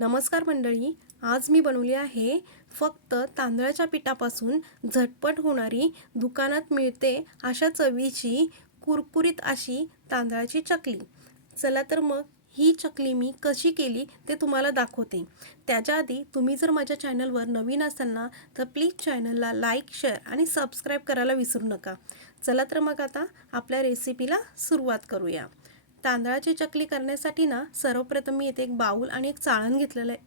नमस्कार मंडळी, आज मी बनवली आहे फक्त तांदळाच्या पिठापासून झटपट होणारी, दुकानात मिळते अशा चवीची कुरकुरीत अशी तांदळाची चकली। चला तर मग ही चकली मी कशी केली ते तुम्हाला दाखवते। त्याच्या आधी तुम्ही जर माझ्या चॅनलवर नवीन असाल ना तर प्लीज चॅनलला लाईक, शेअर आणि सबस्क्राईब करायला विसरू नका। चला तर मग आता आपल्या रेसिपीला सुरुवात करूया। तांदळाची चकली करण्यासाठी ना सर्वप्रथम मी इथे एक बाउल आणि एक चाळण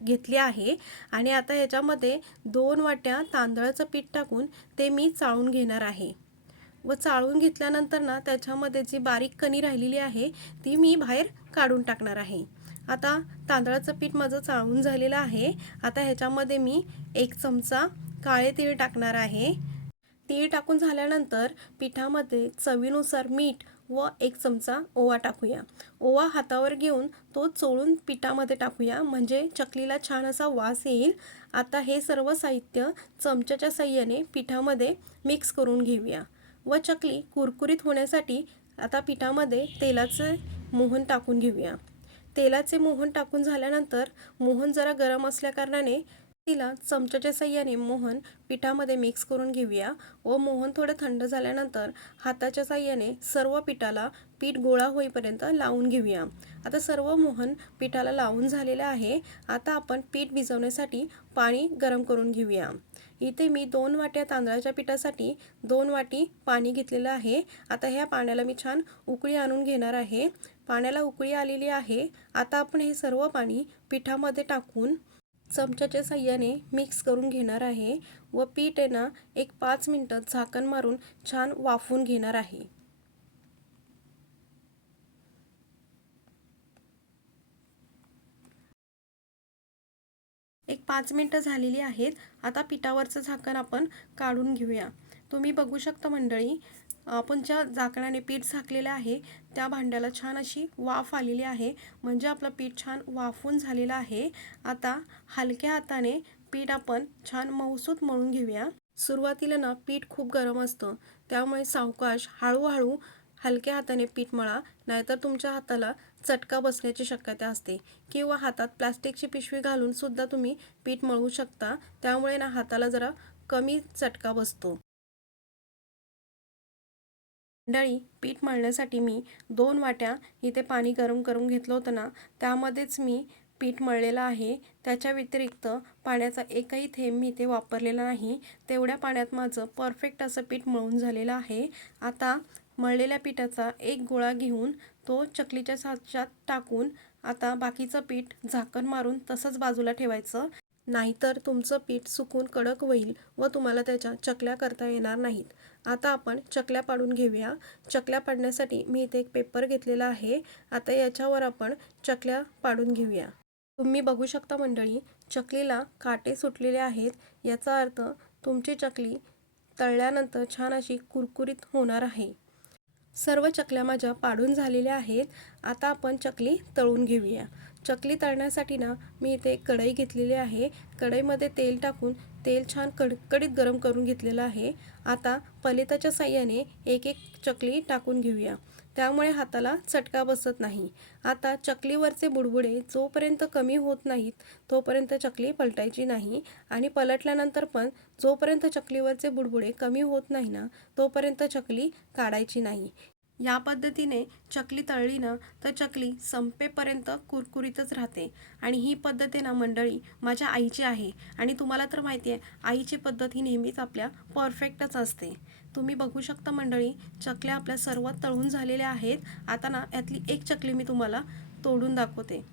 घेतली आहे आणि आता याच्यामध्ये 2 वाट्या तांदळाचं पीठ टाकून ते मी चाळून घेणार आहे। व चाळून घेतल्यानंतर ना त्याच्यामध्ये जी बारीक कणी राहिलेली आहे ती मी बाहेर काढून टाकणार आहे। आता तांदळाचं पीठ माझं चाळून झालेलं आहे। आता ह्याच्यामध्ये मी 1 चमचा काळे तीळ टाकणार आहे। तीळ टाकून झाल्यानंतर पिठामध्ये चवीनुसार मीठ व 1 चमचा ओवा टाकूया। ओवा हातावर घेऊन तो चोळून पिठामध्ये टाकूया, म्हणजे चकलीला छान असा वास येईल। आता हे सर्व साहित्य चमच्याच्या साहाय्याने पिठामध्ये मिक्स करून घेऊया व चकली कुरकुरीत होण्यासाठी आता पिठामध्ये तेलाचे मोहन टाकून घेऊया। तेलाचे मोहन टाकून झाल्यानंतर मोहन जरा गरम असल्याकारणाने तिला चमच्याच्या साहाय्याने मोहन पिठामध्ये मिक्स करून घेऊया व मोहन थोडं थंड झाल्यानंतर हाताच्या साहाय्याने सर्व पिठाला पीठ गोळा होईपर्यंत लावून घेऊया। आता सर्व मोहन पिठाला लावून झालेले आहे। आता आपण पीठ भिजवण्यासाठी पाणी गरम करून घेऊया। इथे मी 2 वाट्या तांदळाच्या पिठासाठी 2 वाटी पाणी घेतलेलं आहे। आता ह्या पाण्याला मी छान उकळी आणून घेणार आहे। पाण्याला उकळी आलेली आहे। आता आपण हे सर्व पाणी पिठामध्ये टाकून चमच्याच्या साहाय्याने मिक्स करून घेणार आहे व पीठ आहे ना एक 5 मिनिटं झाकण मारून छान वाफवून घेणार आहे। एक 5 मिनिटं झालेली आहेत। आता पिठावरचं झाकण आपण काढून घेऊया। तुम्ही बघू शकता मंडळी, आपण ज्या झाकणाने पीठ झाकलेलं आहे त्या भांड्याला छान अशी वाफ आलेली आहे, म्हणजे आपलं पीठ छान वाफून झालेलं आहे। आता हलक्या हाताने पीठ आपण छान मऊसूत मळून घेऊया। सुरुवातीला ना पीठ खूप गरम असतं, त्यामुळे सावकाश हळूहळू हलक्या हाताने पीठ मळा, नाहीतर तुमच्या हाताला चटका बसण्याची शक्यता असते किंवा हातात प्लास्टिकची पिशवी घालून सुद्धा तुम्ही पीठ मळू शकता, त्यामुळे ना हाताला जरा कमी चटका बसतो। मंडळी, पीठ मळण्यासाठी मी 2 वाट्या इथे पाणी गरम करून घेतलं होतं ना, त्यामध्येच मी पीठ मळलेलं आहे। त्याच्या व्यतिरिक्त पाण्याचा एकही थेंब मी इथे वापरलेला नाही। तेवढ्या पाण्यात माझं परफेक्ट असं पीठ मळून झालेलं आहे। आता मळलेल्या पिठाचा एक गोळा घेऊन तो चकलीच्या साच्यात टाकून आता बाकीचं पीठ झाकण मारून तसंच बाजूला ठेवायचं, नाहीतर तुमचं पीठ सुकून कडक होईल व तुम्हाला त्याच्या चकल्या करता येणार नाहीत। आता आपण चकल्या पाडून घेऊया। चकल्या पाडण्यासाठी मी इथे एक पेपर घेतलेला आहे। आता याच्यावर आपण चकल्या पाडून घेऊया। तुम्ही बघू शकता मंडळी, चकलीला काटे सुटलेले आहेत, याचा अर्थ तुमची चकली तळल्यानंतर छान अशी कुरकुरीत होणार आहे। सर्व चकल्या माझ्या पाडून झालेल्या आहेत। आता आपण चकली तळून घेऊया। चकली तळण्यासाठी ना मी इथे एक कढई घेतलेली आहे। कढईमध्ये तेल टाकून तेल छान कडकडीत गरम करून घेतलेलं आहे। आता पलेताच्या साहाय्याने एक एक चकली टाकून घेऊया, त्यामुळे हाताला चटका बसत नाही। आता चकलीवरचे बुडबुडे जोपर्यंत कमी होत नाहीत तोपर्यंत चकली पलटायची नाही आणि पलटल्यानंतर पण जोपर्यंत चकलीवरचे बुडबुडे कमी होत नाही ना तोपर्यंत चकली काढायची नाही। या पद्धतीने चकली तळली ना तर चकली संपेपर्यंत कुरकुरीतच राहते आणि ही पद्धत आहे ना मंडळी माझ्या आईची आहे आणि तुम्हाला तर माहिती आहे आईची पद्धत ही नेहमीच आपल्या परफेक्टच असते। तुम्ही बघू शकता मंडळी, चकल्या आपल्या सर्व तळून झालेल्या आहेत। आता ना यातली एक चकली मी तुम्हाला तोडून दाखवते।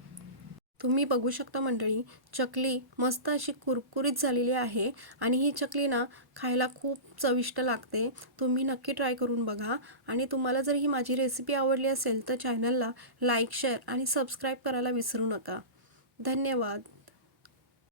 तुम्ही बघू शकता मंडळी, चकली मस्त अशी कुरकुरीत झालेली आहे आणि ही चकली ना खायला खूप चविष्ट लागते। तुम्ही नक्की ट्राय करून बघा आणि तुम्हाला जर ही माझी रेसिपी आवडली असेल तर चॅनलला लाईक, शेअर आणि सबस्क्राईब करायला विसरू नका। धन्यवाद।